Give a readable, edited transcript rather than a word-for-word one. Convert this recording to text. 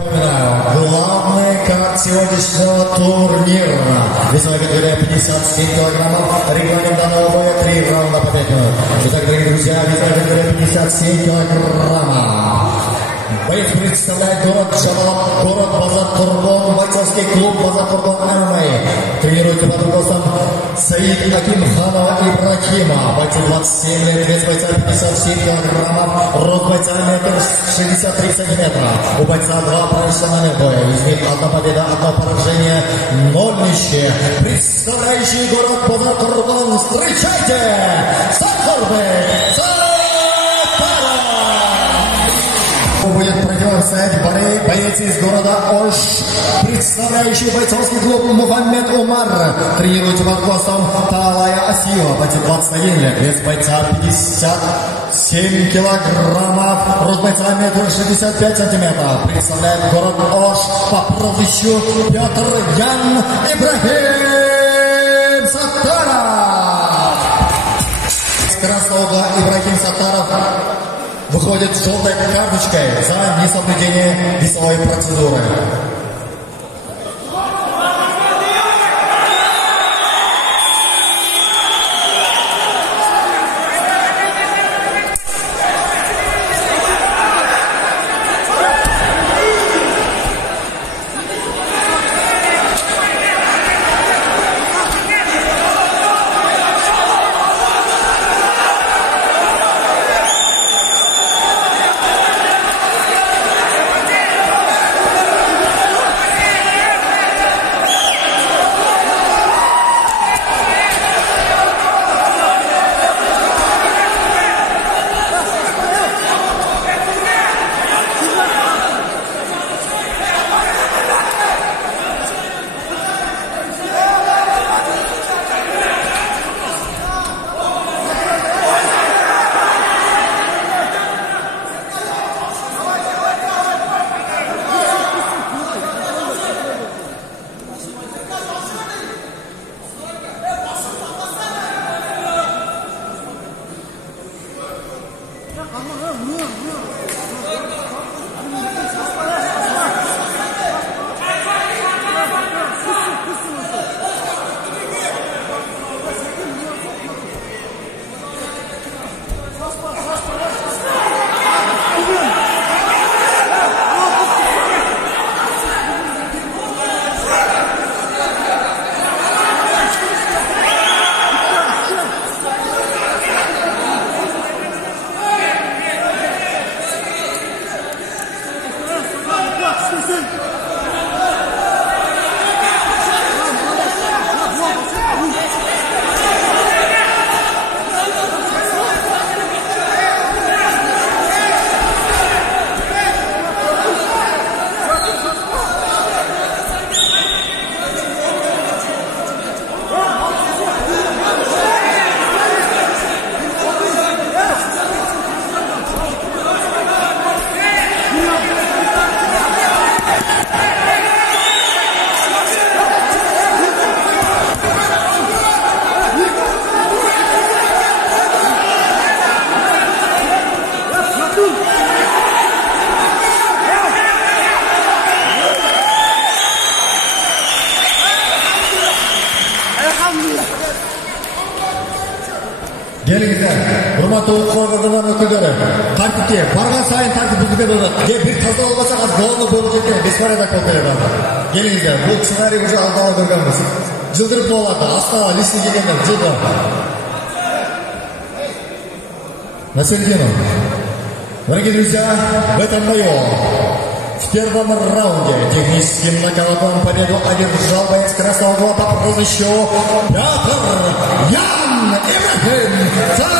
Главный карт сегодняшнего турнира. Весовая категория 57 килограммов. Регламент данного боя 3 раунда по 5 минут. Итак, дорогие друзья, весовая категория 57 килограммов. Боец представляет город Джамалат, город Базар-Турбон, бойцовский клуб Базар-Турбон Армей. Тренируется под руководством Саид Акимханова Ибрахима. Бойцу 27 лет, вес бойца 57 килограммов, рост бойца 1,63 сантиметра. У бойца 2 профессиональных боя, из них 1 победа, 1 поражение, 0 ничьих. Представляющий город Базар-Турбон, встречайте! Сахарбек! Будет противостоять боец из города Ош, представляющий бойцовский клуб Мухаммед Умар. Тренируется под руководством Талая Асиева, бойцу 21 лет, вес бойца 57 килограммов, рост бойца 1,65 сантиметров. Представляет город Ош по прозвищу Петр Ян Ибрахим Саттаров. С красного угла Ибрахим Саттаров выходит с желтой карточкой за несоблюдение весовой процедуры. Gelingizler, hurmatli o'quvchilar o'quvchilari, tartibga borgan sayin tartib buzilib boradi. Bir toza olmasa az golni bo'lib ketgan, besparada qolib beradi. Gelingizler, bu ssenariy уже oldin o'rganamiz. Jildirib bo'ladi, asta listga kelganda jildir. Насельдено. Дорогие друзья, в этом бою в первом раунде техническим нокаутом победу одержал боец красного угла по прозвищу Петр Ян Ибрахим.